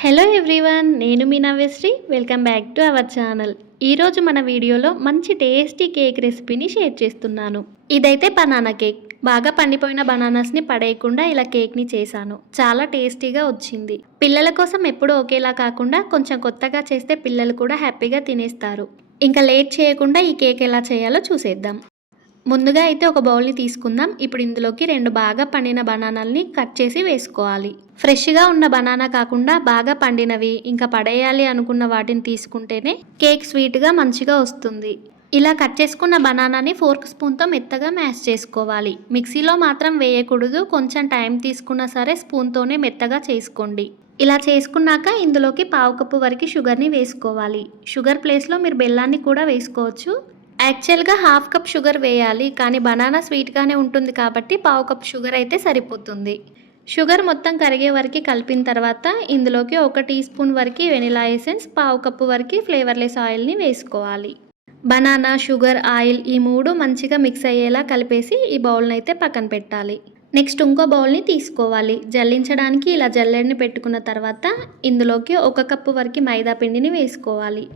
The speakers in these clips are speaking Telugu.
హలో ఎవ్రీవన్ నేను మీ Navyasri. Welcome back to our channel ఈరోజు మన వీడియోలో మంచి టేస్టీ కేక్ రెసిపీని షేర్ చేస్తున్నాను. ఇదైతే బనానా కేక్ బాగా పండిపోయిన బనానాస్ని పడేయకుండా ఇలా కేక్ని చేశాను. చాలా టేస్టీగా వచ్చింది. పిల్లల కోసం ఎప్పుడూ ఒకేలా కాకుండా కొంచెం కొత్తగా చేస్తే పిల్లలు కూడా హ్యాపీగా తినేస్తారు. ఇంకా లేట్ చేయకుండా ఈ కేక్ ఎలా చేయాలో చూసేద్దాం. ముందుగా అయితే ఒక బౌల్ని తీసుకుందాం. ఇప్పుడు ఇందులోకి రెండు బాగా పండిన బనానాల్ని కట్ చేసి వేసుకోవాలి. ఫ్రెష్గా ఉన్న బనానా కాకుండా బాగా పండినవి ఇంకా పడేయాలి అనుకున్న వాటిని తీసుకుంటేనే కేక్ స్వీట్గా మంచిగా వస్తుంది. ఇలా కట్ చేసుకున్న బనానాని ఫోర్క్ స్పూన్తో మెత్తగా మ్యాష్ చేసుకోవాలి. మిక్సీలో మాత్రం వేయకూడదు. కొంచెం టైం తీసుకున్నా సరే స్పూన్తోనే మెత్తగా చేసుకోండి. ఇలా చేసుకున్నాక ఇందులోకి పావు కప్పు వరకు షుగర్ని వేసుకోవాలి. షుగర్ ప్లేస్లో మీరు బెల్లాన్ని కూడా వేసుకోవచ్చు. యాక్చువల్గా హాఫ్ కప్ షుగర్ వేయాలి కానీ బనానా స్వీట్గానే ఉంటుంది కాబట్టి పావు కప్ షుగర్ అయితే సరిపోతుంది. షుగర్ మొత్తం కరిగే వరకు కలిపిన తర్వాత ఇందులోకి ఒక టీ స్పూన్ వరకు వెనిలా ఎసెన్స్ పావు కప్పు వరకు ఫ్లేవర్లెస్ ఆయిల్ని వేసుకోవాలి. బనానా షుగర్ ఆయిల్ ఈ మూడు మంచిగా మిక్స్ అయ్యేలా కలిపేసి ఈ బౌల్ని అయితే పక్కన పెట్టాలి. నెక్స్ట్ ఇంకో బౌల్ని తీసుకోవాలి. జల్లించడానికి ఇలా జల్లెడిని పెట్టుకున్న తర్వాత ఇందులోకి ఒక కప్పు వరకు మైదా పిండిని వేసుకోవాలి.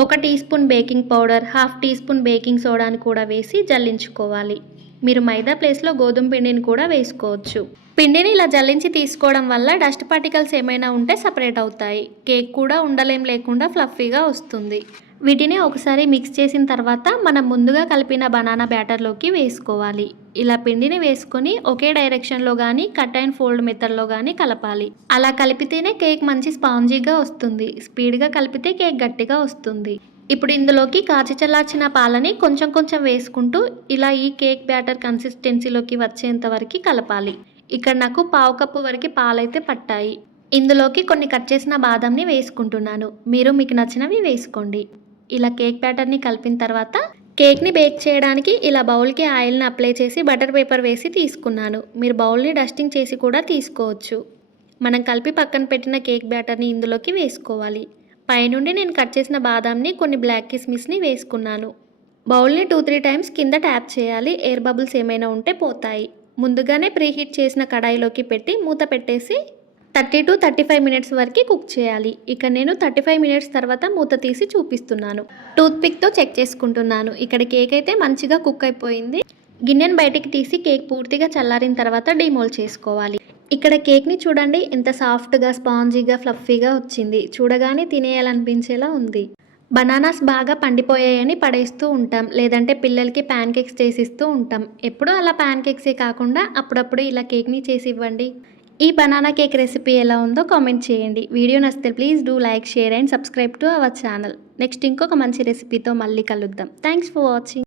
ఒక teaspoon baking powder half teaspoon baking సోడాని కూడా వేసి జల్లించుకోవాలి. మీరు మైదా ప్లేస్లో గోధుమ పిండిని కూడా వేసుకోవచ్చు. పిండిని ఇలా జల్లించి తీసుకోవడం వల్ల డస్ట్ పార్టికల్స్ ఏమైనా ఉంటే సపరేట్ అవుతాయి. కేక్ కూడా ఉండలేం లేకుండా ఫ్లఫీగా వస్తుంది. వీటిని ఒకసారి మిక్స్ చేసిన తర్వాత మనం ముందుగా కలిపిన బనానా బ్యాటర్లోకి వేసుకోవాలి. ఇలా పిండిని వేసుకొని ఒకే డైరెక్షన్లో కానీ కట్ అండ్ ఫోల్డ్ మెథడ్లో కానీ కలపాలి. అలా కలిపితేనే కేక్ మంచి స్పాంజీగా వస్తుంది. స్పీడ్గా కలిపితే కేక్ గట్టిగా వస్తుంది. ఇప్పుడు ఇందులోకి కాచి చల్లార్చిన పాలని కొంచెం కొంచెం వేసుకుంటూ ఇలా ఈ కేక్ బ్యాటర్ కన్సిస్టెన్సీలోకి వచ్చేంత వరకు కలపాలి. ఇక్కడ నాకు పావు కప్పు వరకు పాలైతే పట్టాయి. ఇందులోకి కొన్ని కట్ చేసిన బాదంని వేసుకుంటున్నాను. మీరు మీకు నచ్చినవి వేసుకోండి. ఇలా కేక్ బ్యాటర్ని కలిపిన తర్వాత కేక్ని బేక్ చేయడానికి ఇలా బౌల్కి ఆయిల్ని అప్లై చేసి బటర్ పేపర్ వేసి తీసుకున్నాను. మీరు బౌల్ని డస్టింగ్ చేసి కూడా తీసుకోవచ్చు. మనం కలిపి పక్కన పెట్టిన కేక్ బ్యాటర్ని ఇందులోకి వేసుకోవాలి. పైనుండి నేను కట్ చేసిన బాదాంని కొన్ని బ్లాక్ కిస్మిస్ని వేసుకున్నాను. బౌల్ని టూ త్రీ టైమ్స్ కింద ట్యాప్ చేయాలి. ఎయిర్ బబుల్స్ ఏమైనా ఉంటే పోతాయి. ముందుగానే ప్రీహీట్ చేసిన కడాయిలోకి పెట్టి మూత పెట్టేసి thirty to thirty five minutes వరకు కుక్ చేయాలి. ఇక నేను థర్టీ ఫైవ్ మినిట్స్ తర్వాత మూత తీసి చూపిస్తున్నాను. టూత్పిక్తో చెక్ చేసుకుంటున్నాను. ఇక్కడ కేక్ అయితే మంచిగా కుక్ అయిపోయింది. గిన్నెను బయటికి తీసి కేక్ పూర్తిగా చల్లారిన తర్వాత డిమోల్ చేసుకోవాలి. ఇక్కడ కేక్ని చూడండి. ఎంత సాఫ్ట్గా స్పాంజీగా ఫ్లఫీగా వచ్చింది. చూడగానే తినేయాలనిపించేలా ఉంది. బనానాస్ బాగా పండిపోయాయని పడేస్తూ ఉంటాం. లేదంటే పిల్లలకి ప్యాన్ కేక్స్ చేసిస్తూ ఉంటాం. ఎప్పుడూ అలా ప్యాన్ కేక్సే కాకుండా అప్పుడప్పుడు ఇలా కేక్ని చేసి ఇవ్వండి. ఈ బనానా కేక్ రెసిపీ ఎలా ఉందో కామెంట్ చేయండి. వీడియో నచ్చితే please do like share and subscribe to our channel. Next ఇంకొక మంచి రెసిపీతో మళ్ళీ కలుద్దాం. Thanks for watching.